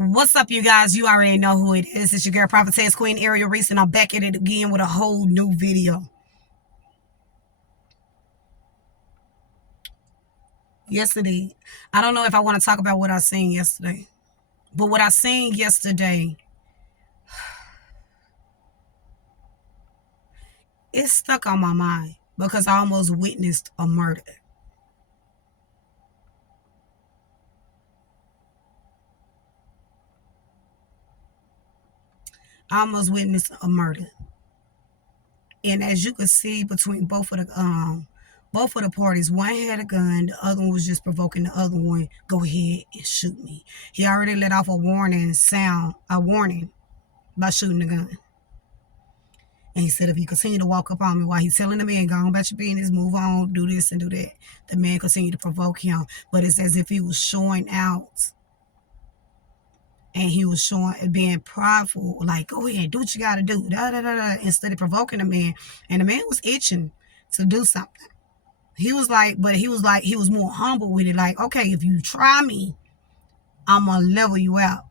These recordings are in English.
What's up, you guys? You already know who it is. It's your girl, Prophetess Queen Ariel Reese, and I'm back at it again with a whole new video. Yesterday, I don't know if I want to talk about what I seen yesterday, but what I seen yesterday, it stuck on my mind because I almost witnessed a murder. I almost witnessed a murder. And as you can see between both of the parties, one had a gun, the other one was just provoking the other one, go ahead and shoot me. He already let off a warning by shooting the gun. And he said if he continued to walk up on me while he's telling the man, go on about your business, move on, do this and do that, the man continued to provoke him. But it's as if he was showing out and he was being prideful, like, go ahead, do what you got to do, da, da, da, da, instead of provoking the man. And the man was itching to do something. He was more humble with it. Like, okay, if you try me, I'm going to level you out.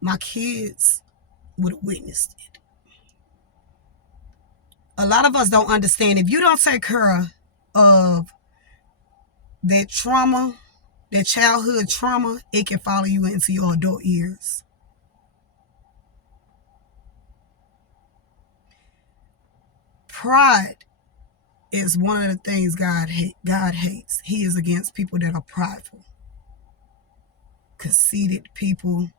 My kids would have witnessed it. A lot of us don't understand. If you don't take care of that trauma, that childhood trauma, it can follow you into your adult years. Pride is one of the things God hates. He is against people that are prideful, conceited people,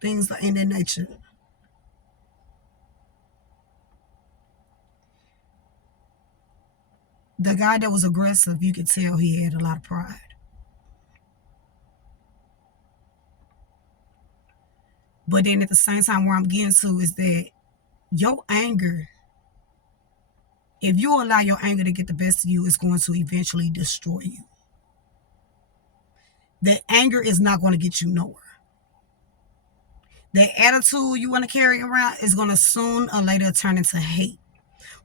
things in that nature. The guy that was aggressive, you could tell he had a lot of pride. But then at the same time, where I'm getting to is that your anger, if you allow your anger to get the best of you, it's going to eventually destroy you. That anger is not going to get you nowhere. That attitude you want to carry around is going to soon or later turn into hate.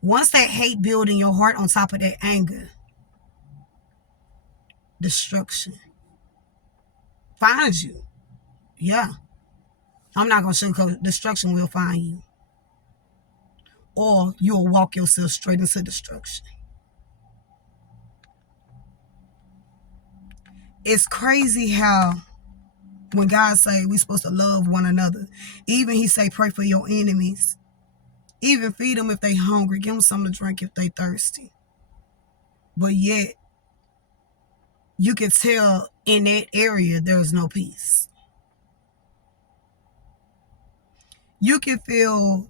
Once that hate builds in your heart on top of that anger, destruction finds you. Yeah. I'm not going to sugarcoat. Destruction will find you. Or you'll walk yourself straight into destruction. It's crazy how when God say we're supposed to love one another, even he say pray for your enemies. Even feed them if they hungry. Give them something to drink if they thirsty. But yet, you can tell in that area there's no peace. You can feel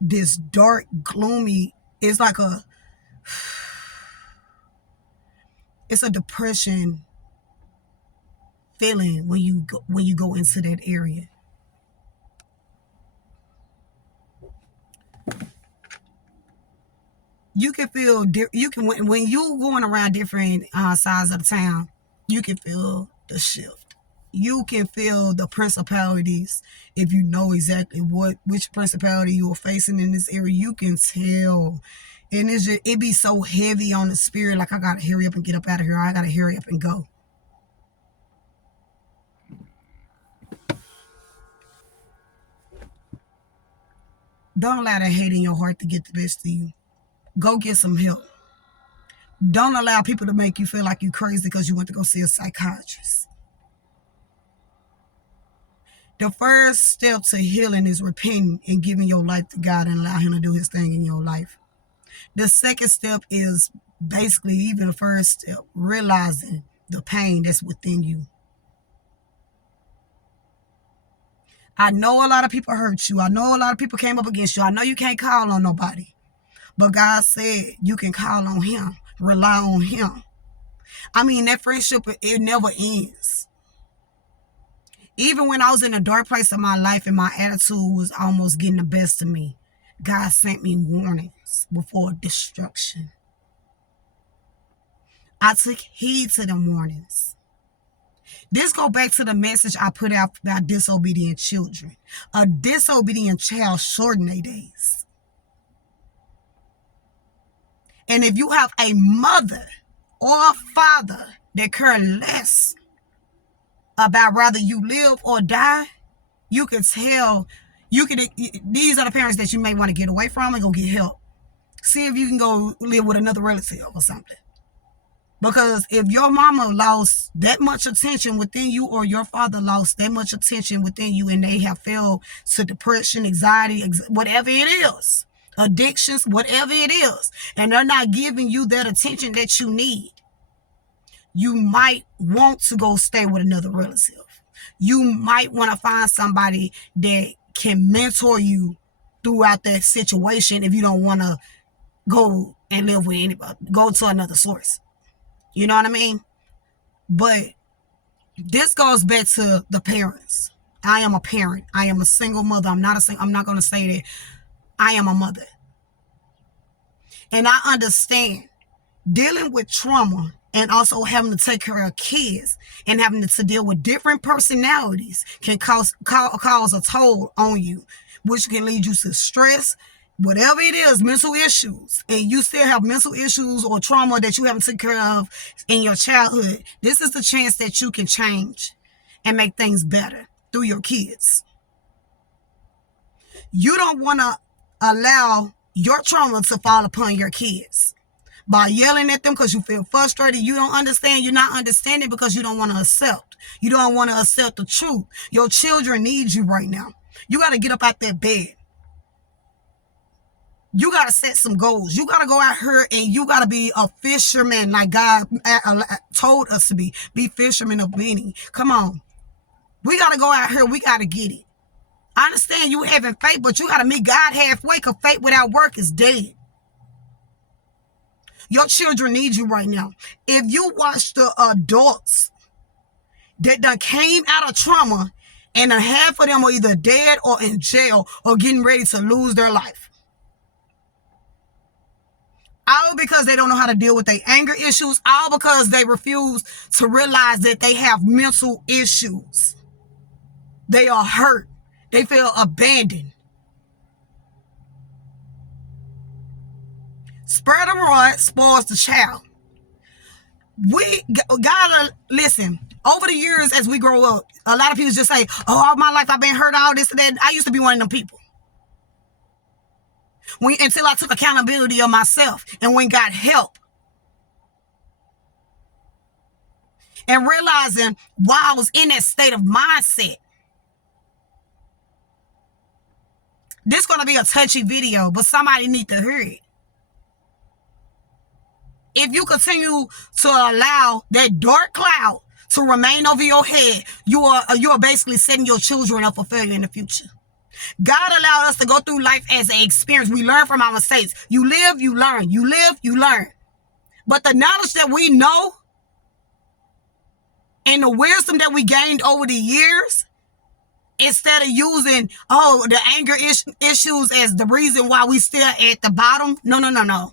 this dark, gloomy, it's a depression feeling when you go into that area. You can feel, when you going around different sides of the town, you can feel the shift. You can feel the principalities. If you know exactly which principality you are facing in this area, you can tell. And it be so heavy on the spirit, like I gotta hurry up and get up out of here. I gotta hurry up and go. Don't allow that hate in your heart to get the best of you. Go get some help. Don't allow people to make you feel like you're crazy because you went to go see a psychiatrist. The first step to healing is repenting and giving your life to God and allow him to do his thing in your life. The second step is basically even the first step, realizing the pain that's within you. I know a lot of people hurt you. I know a lot of people came up against you. I know you can't call on nobody. But God said you can call on him, rely on him. I mean, that friendship, it never ends. Even when I was in a dark place of my life and my attitude was almost getting the best of me, God sent me warnings before destruction. I took heed to them warnings. This go back to the message I put out about disobedient children. A disobedient child shorten their days. And if you have a mother or a father that care less about whether you live or die, you can tell, these are the parents that you may want to get away from and go get help. See if you can go live with another relative or something. Because if your mama lost that much attention within you, or your father lost that much attention within you, and they have fell to depression, anxiety, whatever it is, addictions, whatever it is, and they're not giving you that attention that you need, you might want to go stay with another relative. You might want to find somebody that can mentor you throughout that situation if you don't want to go and live with anybody. Go to another source. You know what I mean? But this goes back to the parents. I am a parent. I am a single mother. I'm not going to say that. I am a mother. And I understand dealing with trauma and also having to take care of kids and having to deal with different personalities can cause a toll on you, which can lead you to stress, whatever it is, mental issues, and you still have mental issues or trauma that you haven't taken care of in your childhood. This is the chance that you can change and make things better through your kids. You don't want to allow your trauma to fall upon your kids by yelling at them because you feel frustrated. You don't understand. You're not understanding because you don't want to accept. You don't want to accept the truth. Your children need you right now. You got to get up out that bed. You got to set some goals. You got to go out here and you got to be a fisherman like God told us to be. Be fishermen of many. Come on. We got to go out here. We got to get it. I understand you having faith, but you got to meet God halfway, because faith without work is dead. Your children need you right now. If you watch the adults that done came out of trauma and half of them are either dead or in jail or getting ready to lose their life. All because they don't know how to deal with their anger issues. All because they refuse to realize that they have mental issues. They are hurt. They feel abandoned. Spur the rod spoils the child. We gotta listen. Over the years, as we grow up, a lot of people just say, "Oh, all my life I've been hurt, all this and that." I used to be one of them people. Until I took accountability of myself and when got help. And realizing why I was in that state of mindset. This is going to be a touchy video, but somebody need to hear it. If you continue to allow that dark cloud to remain over your head, you are basically setting your children up for failure in the future. God allowed us to go through life as an experience. We learn from our mistakes. You live, you learn. You live, you learn. But the knowledge that we know and the wisdom that we gained over the years, instead of using, the anger issues as the reason why we still at the bottom. No.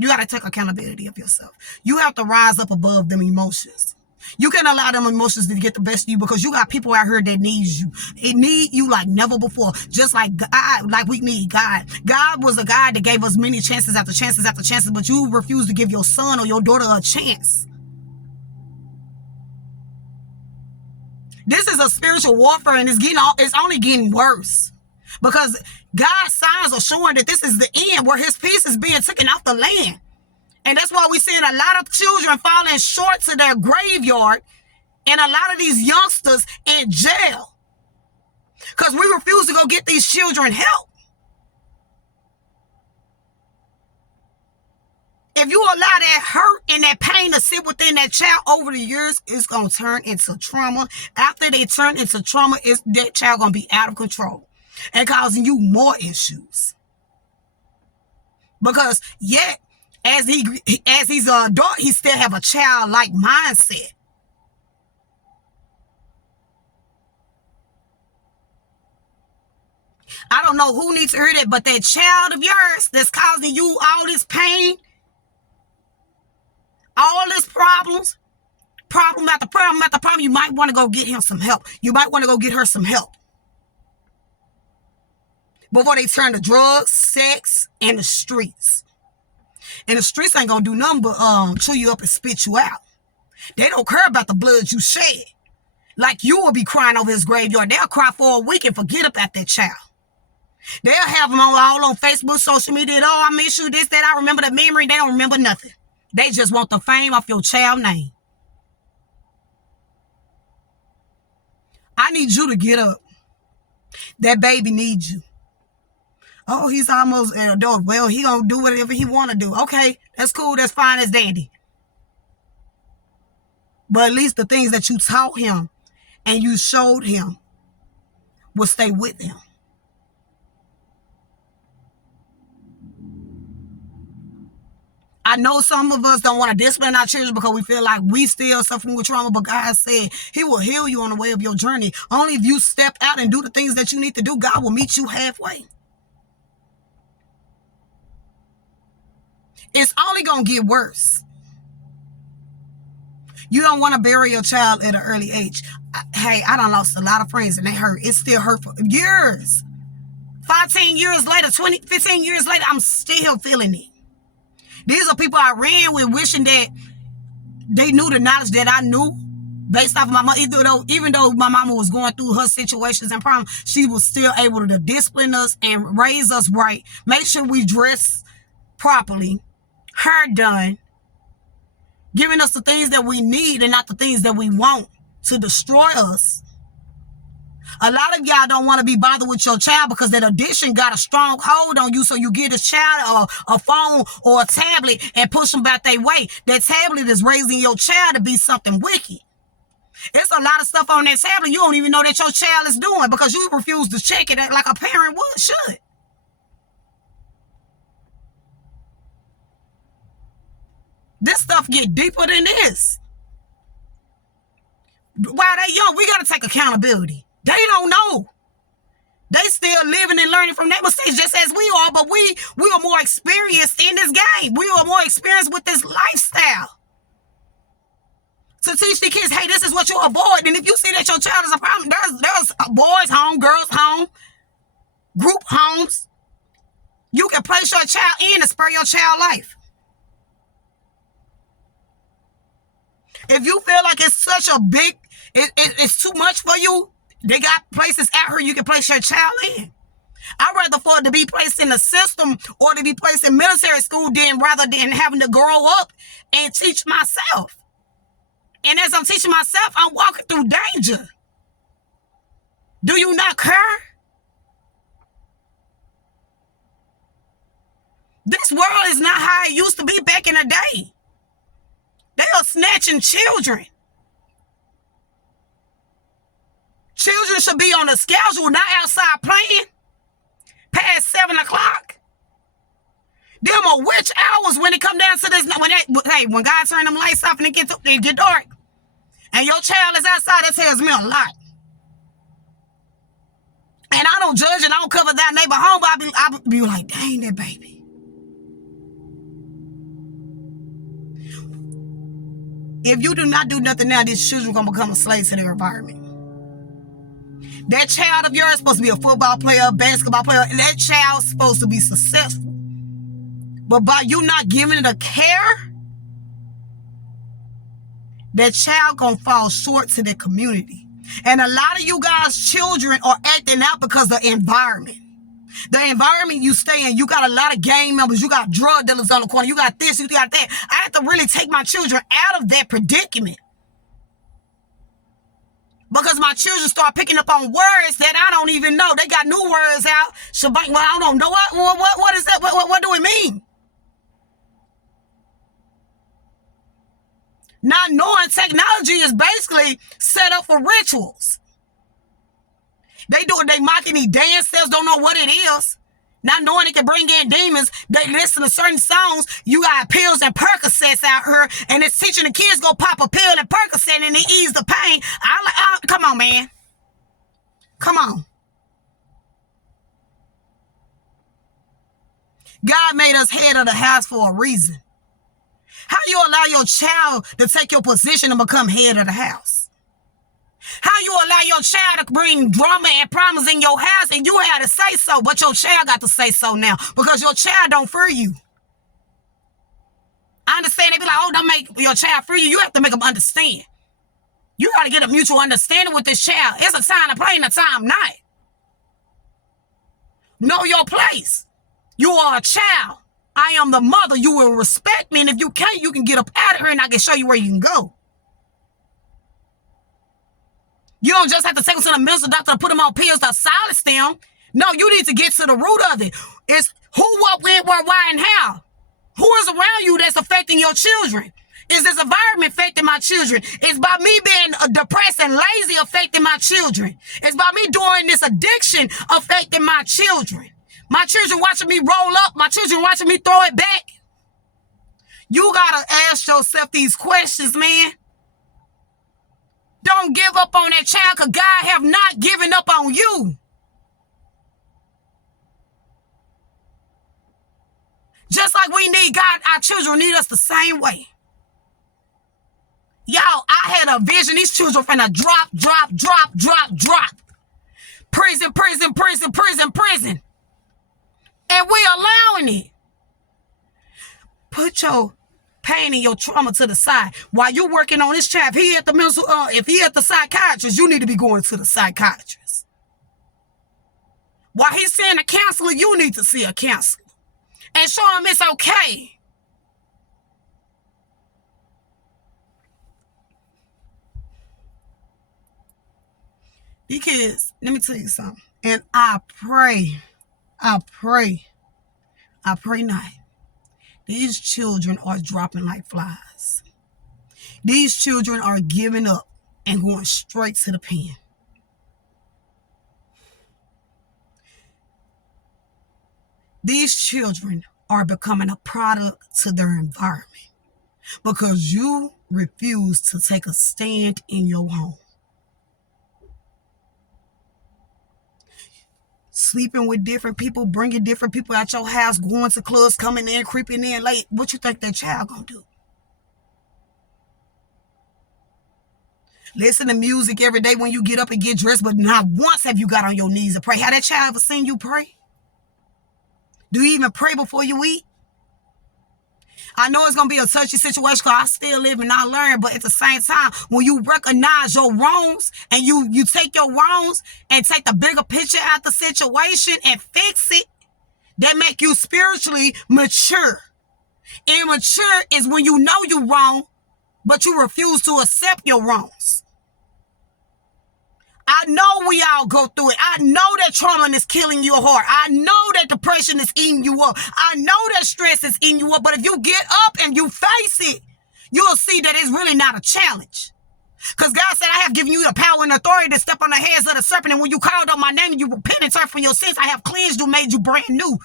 You got to take accountability of yourself. You have to rise up above them emotions. You can't allow them emotions to get the best of you, because you got people out here that need you. It need you like never before. Just like God, like we need God. God was a God that gave us many chances after chances after chances, but you refuse to give your son or your daughter a chance. This is a spiritual warfare, and it's only getting worse, because God's signs are showing that this is the end, where his peace is being taken off the land. And that's why we're seeing a lot of children falling short to their graveyard, and a lot of these youngsters in jail, because we refuse to go get these children help. If you allow that hurt and that pain to sit within that child over the years, it's going to turn into trauma. After they turn into trauma, that child going to be out of control and causing you more issues. Because yet, as he's an adult, he still have a childlike mindset. I don't know who needs to hear that, but that child of yours that's causing you all this pain, all these problems, problem after problem after problem, you might want to go get him some help. You might want to go get her some help before they turn to drugs, sex, and the streets. And the streets ain't gonna do nothing but chew you up and spit you out. They don't care about the blood you shed. Like you will be crying over his graveyard. They'll cry for a week and forget about that child. They'll have them all on Facebook, social media. Oh, I miss you, this, that. I remember the memory. They don't remember nothing. They just want the fame off your child name. I need you to get up. That baby needs you. Oh, he's almost an adult. Well, he gonna do whatever he want to do. Okay, that's cool. That's fine. That's dandy. But at least the things that you taught him and you showed him will stay with him. I know some of us don't want to discipline our children because we feel like we still suffering with trauma, but God said he will heal you on the way of your journey. Only if you step out and do the things that you need to do, God will meet you halfway. It's only going to get worse. You don't want to bury your child at an early age. Hey, I done lost a lot of friends and they hurt. It still hurt for years. 15 years later, 15 years later, I'm still feeling it. These are people I ran with wishing that they knew the knowledge that I knew based off of my mom. Even though my mama was going through her situations and problems, she was still able to discipline us and raise us right. Make sure we dress properly, hair done, giving us the things that we need and not the things that we want to destroy us. A lot of y'all don't want to be bothered with your child because that addiction got a strong hold on you. So you get a child a phone or a tablet and push them back their way. That tablet is raising your child to be something wicked. It's a lot of stuff on that tablet you don't even know that your child is doing because you refuse to check it like a parent should. This stuff get deeper than this. While they young, we got to take accountability. They don't know. They still living and learning from their mistakes just as we are, but we are more experienced in this game. We are more experienced with this lifestyle. To teach the kids, hey, this is what you avoid. And if you see that your child is a problem, there's boys home, girls home, group homes. You can place your child in and spare your child life. If you feel like it's such a big, it's too much for you, they got places out here you can place your child in. I'd rather for it to be placed in the system or to be placed in military school rather than having to grow up and teach myself. And as I'm teaching myself, I'm walking through danger. Do you not care? This world is not how it used to be back in the day. They are snatching children. Children should be on the schedule, not outside playing past 7 o'clock. Them are witch hours when it come down to this. When God turn them lights off and it get dark, and your child is outside, that tells me a lot. And I don't judge and I don't cover that neighbor home, but I be like, dang, that baby. If you do not do nothing now, these children are going to become a slave to their environment. That child of yours is supposed to be a football player, a basketball player. And that child's supposed to be successful. But by you not giving it a care, that child going to fall short to the community. And a lot of you guys' children are acting out because of the environment. The environment you stay in, you got a lot of gang members, you got drug dealers on the corner, you got this, you got that. I have to really take my children out of that predicament. Because my children start picking up on words that I don't even know. They got new words out. Well, I don't know. What is that? What do it mean? Not knowing technology is basically set up for rituals. They mocking these dance steps, don't know what it is. Not knowing it can bring in demons. They listen to certain songs. You got pills and Percocets out here, and it's teaching the kids go pop a pill and Percocet and it ease the pain. Come on, man. Come on. God made us head of the house for a reason. How you allow your child to take your position and become head of the house? How you allow your child to bring drama and problems in your house and you had to say so, but your child got to say so now because your child don't fear you. I understand they be like, oh, don't make your child free. You have to make them understand. You got to get a mutual understanding with this child. It's a time to play and a time not. Know your place. You are a child. I am the mother. You will respect me. And if you can't, you can get up out of here and I can show you where you can go. You don't just have to take them to the medical doctor to put them on pills to silence them. No, you need to get to the root of it. It's who, what, when, where, why, and how. Who is around you that's affecting your children? Is this environment affecting my children? It's by me being depressed and lazy affecting my children. It's by me doing this addiction affecting my children. My children watching me roll up. My children watching me throw it back. You got to ask yourself these questions, man. Don't give up on that child because God have not given up on you. Just like we need God, our children need us the same way. Y'all, I had a vision. These children finna drop. Prison. And we allowing it. Put your pain and your trauma to the side. While you're working on this child, if he at the psychiatrist, you need to be going to the psychiatrist. While he's seeing a counselor, you need to see a counselor. And show him it's okay. Because, let me tell you something. And I pray not. These children are dropping like flies. These children are giving up and going straight to the pen. These children are becoming a product to their environment because you refuse to take a stand in your home. Sleeping with different people, bringing different people out your house, going to clubs, coming in, creeping in late. What you think that child gonna do? Listen to music every day when you get up and get dressed, but not once have you got on your knees to pray. Have that child ever seen you pray? Do you even pray before you eat? I know it's going to be a touchy situation because I still live and I learn, but at the same time, when you recognize your wrongs and you take your wrongs and take the bigger picture out the situation and fix it, that make you spiritually mature. Immature is when you know you're wrong, but you refuse to accept your wrongs. I know we all go through it. I know that trauma is killing your heart. I know that depression is eating you up. I know that stress is eating you up. But if you get up and you face it, you'll see that it's really not a challenge. Because God said, I have given you the power and authority to step on the heads of the serpent. And when you called on my name and you repent and turn from your sins, I have cleansed you, made you brand new.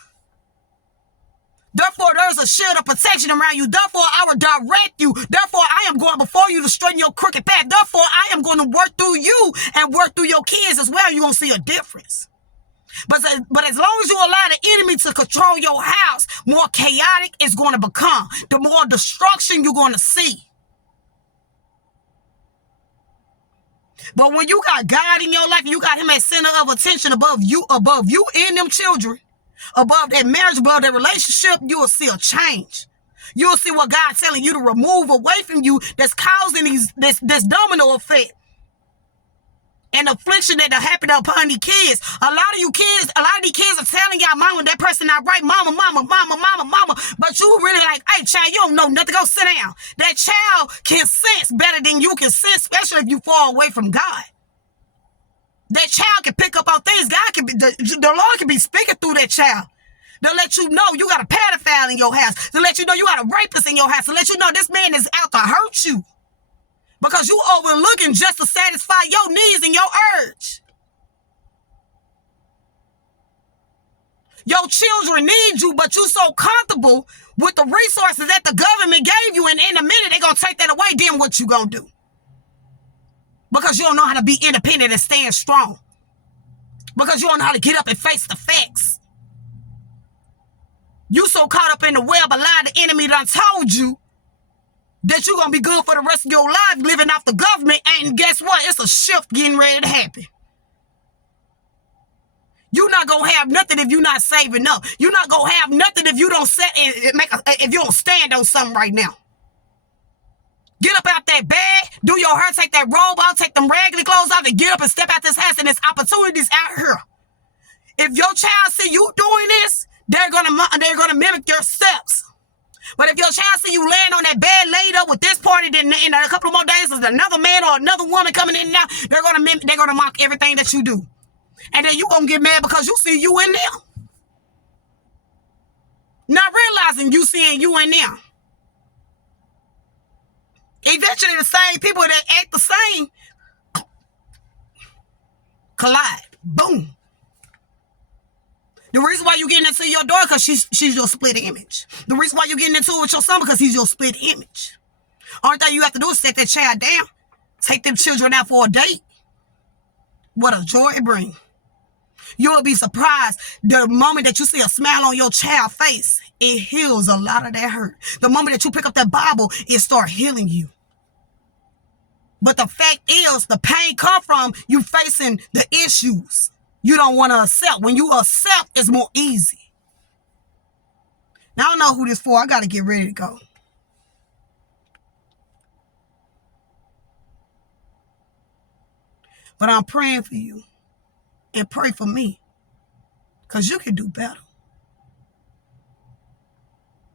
Therefore, there's a shield of protection around you. Therefore, I will direct you. Therefore, I am going before you to straighten your crooked path. Therefore, I am going to work through you and work through your kids as well. You're going to see a difference. But as long as you allow the enemy to control your house, more chaotic it's going to become. The more destruction you're going to see. But when you got God in your life, you got him as center of attention above you and them children, above that marriage, above that relationship, you will see a change. You'll see what God's telling you to remove away from you that's causing this domino effect and affliction that happen upon these kids. A lot of these kids are telling y'all, mama, that person not right, mama. But you really like, hey, child, you don't know nothing. Go sit down. That child can sense better than you can sense, especially if you fall away from God. That child can pick up on things. God can be, the Lord can be speaking through that child. To let you know you got a pedophile in your house. To let you know you got a rapist in your house. To let you know this man is out to hurt you. Because you overlooking just to satisfy your needs and your urge. Your children need you, but you so comfortable with the resources that the government gave you, and in a minute they're going to take that away. Then what you going to do? Because you don't know how to be independent and stand strong. Because you don't know how to get up and face the facts. You so caught up in the web of lie, the enemy done told you that you're going to be good for the rest of your life living off the government. And guess what? It's a shift getting ready to happen. You're not gonna have nothing if you're not saving up. You're not gonna have nothing if you don't if you don't stand on something right now. Get up out that bed, do your hair, take that robe out, take them raggedy clothes off, and get up and step out this house. And there's opportunities out here. If your child see you doing this, they're gonna mimic your steps. But if your child see you laying on that bed laid up with this party, then in a couple more days, there's another man or another woman coming in now, they're gonna mock everything that you do. And then you gonna get mad because you see you in there. Not realizing you seeing you in there. Eventually the same people that act the same collide. Boom. The reason why you getting into your daughter because she's your split image. The reason why you getting into it with your son because he's your split image. Only thing you have to do is set that child down. Take them children out for a date. What a joy it brings. You'll be surprised the moment that you see a smile on your child's face, it heals a lot of that hurt. The moment that you pick up that Bible, it starts healing you. But the fact is, the pain comes from you facing the issues you don't want to accept. When you accept, it's more easy. Now, I don't know who this for. I got to get ready to go. But I'm praying for you. And pray for me. Because you can do better.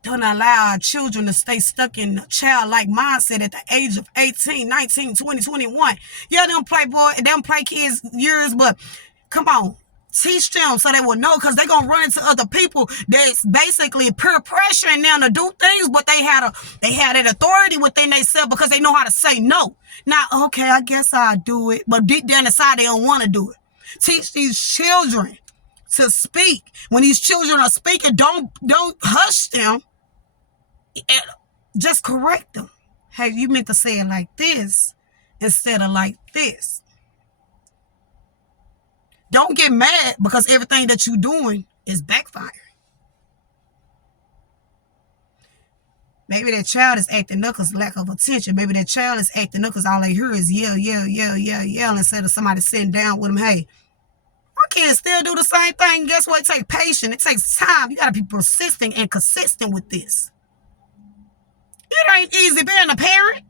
Don't allow our children to stay stuck in a childlike mindset at the age of 18, 19, 20, 21. Yeah, they don't play kids years, but come on. Teach them so they will know, because they're going to run into other people that's basically peer pressuring them to do things, but they had an authority within themselves because they know how to say no. Now, okay, I guess I'll do it, but deep down inside they don't want to do it. Teach these children to speak. When these children are speaking, don't hush them. Just correct them. Hey, you meant to say it like this instead of like this. Don't get mad because everything that you're doing is backfiring. Maybe that child is acting up because lack of attention. Maybe that child is acting up because all they hear is yell, instead of somebody sitting down with them. Hey, my kids still do the same thing. Guess what? It takes patience. It takes time. You got to be persistent and consistent with this. It ain't easy being a parent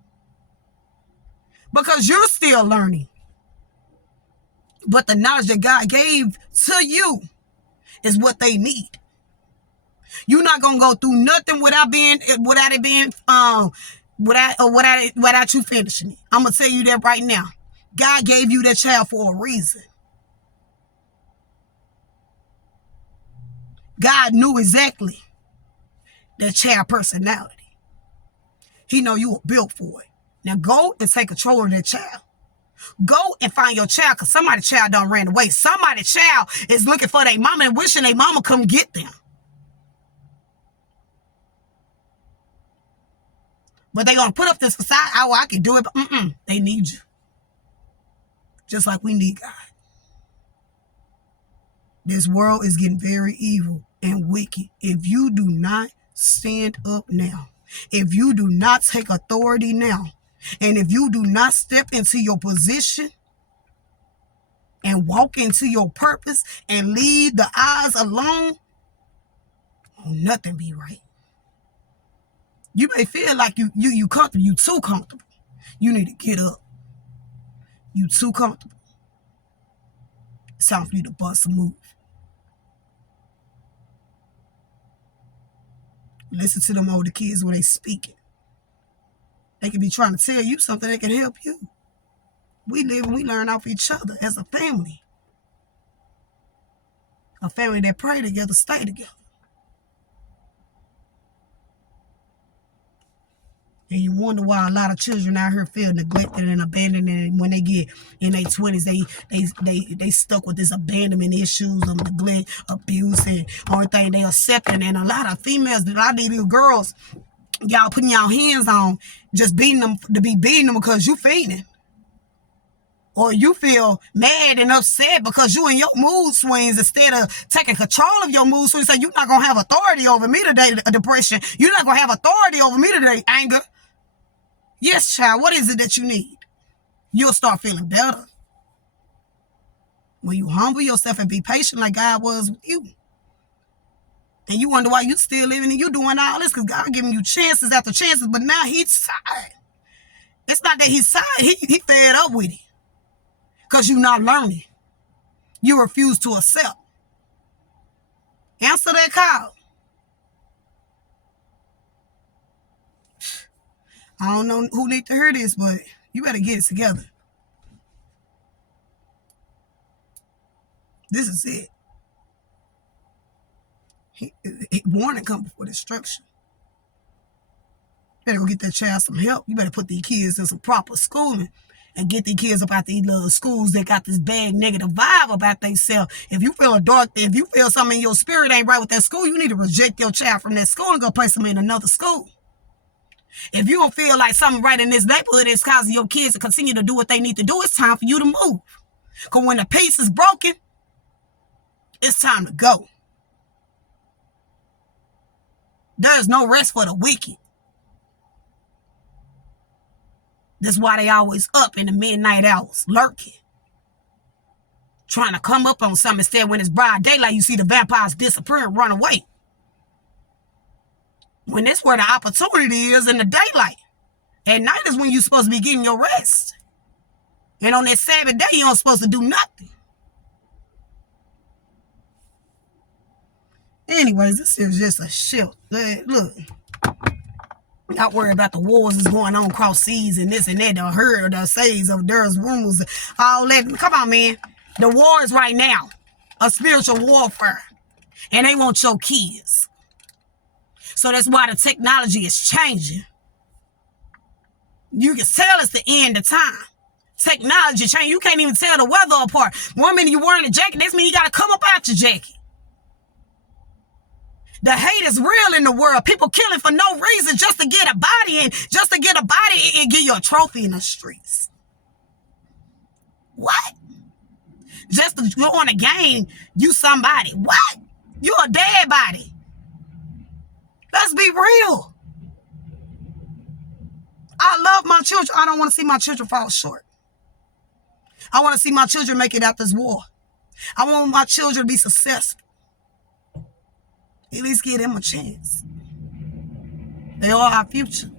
because you're still learning. But the knowledge that God gave to you is what they need. You're not gonna go through nothing without you finishing it. I'm gonna tell you that right now. God gave you that child for a reason. God knew exactly that child personality. He know you were built for it. Now go and take control of that child. Go and find your child, because somebody's child done ran away. Somebody's child is looking for their mama and wishing their mama come get them. But they going to put up this facade. Oh, I can do it. But they need you. Just like we need God. This world is getting very evil and wicked. If you do not stand up now, if you do not take authority now, and if you do not step into your position and walk into your purpose and leave the eyes alone, nothing be right. You may feel like you comfortable. You too comfortable. You need to get up. You too comfortable. It's time for you to bust a move. Listen to them older kids when they speaking. They can be trying to tell you something that can help you. We live and we learn off each other as a family. A family that pray together, stay together. And you wonder why a lot of children out here feel neglected and abandoned, and when they get in their 20s, they stuck with this abandonment issues of neglect, abuse, and everything they accepting. And a lot of females, a lot of these girls, y'all putting y'all hands on, just beating them to be beating them because you fainting. Or you feel mad and upset because you in your mood swings instead of taking control of your mood swings. Say, you're not going to have authority over me today, depression. You're not going to have authority over me today, anger. Yes, child, what is it that you need? You'll start feeling better. When you humble yourself and be patient like God was with you. And you wonder why you still living and you doing all this, because God giving you chances after chances, but now he's tired. It's not that he's tired. He fed up with it. Because you're not learning. You refuse to accept. Answer that call. I don't know who need to hear this, but you better get it together. This is it. Warning come before destruction. You better go get that child some help. You better put these kids in some proper schooling and get these kids up out these little schools that got this bad negative vibe about themselves. If you feel if you feel something in your spirit ain't right with that school, you need to reject your child from that school and go place them in another school. If you don't feel like something right in this neighborhood is causing your kids to continue to do what they need to do, it's time for you to move. Because when the peace is broken, it's time to go. There is no rest for the wicked. That's why they always up in the midnight hours, lurking. Trying to come up on something. Instead, when it's broad daylight, you see the vampires disappear and run away. When that's where the opportunity is, in the daylight. At night is when you're supposed to be getting your rest. And on that Sabbath day, you aren't supposed to do nothing. Anyways, this is just a shift. Look. Not worried about the wars that's going on across seas and this and that, the herd, the says of there's rumors, all that. Come on, man. The war is right now. A spiritual warfare. And they want your kids. So that's why the technology is changing. You can tell it's the end of time. Technology change. You can't even tell the weather apart. One minute you're wearing a jacket, next minute you got to come up out your jacket. The hate is real in the world. People killing for no reason just to get a body and just to get a body and get you a trophy in the streets. What? Just to go on a game, you somebody. What? You a dead body. Let's be real. I love my children. I don't want to see my children fall short. I want to see my children make it out this war. I want my children to be successful. At least give them a chance. They are our future.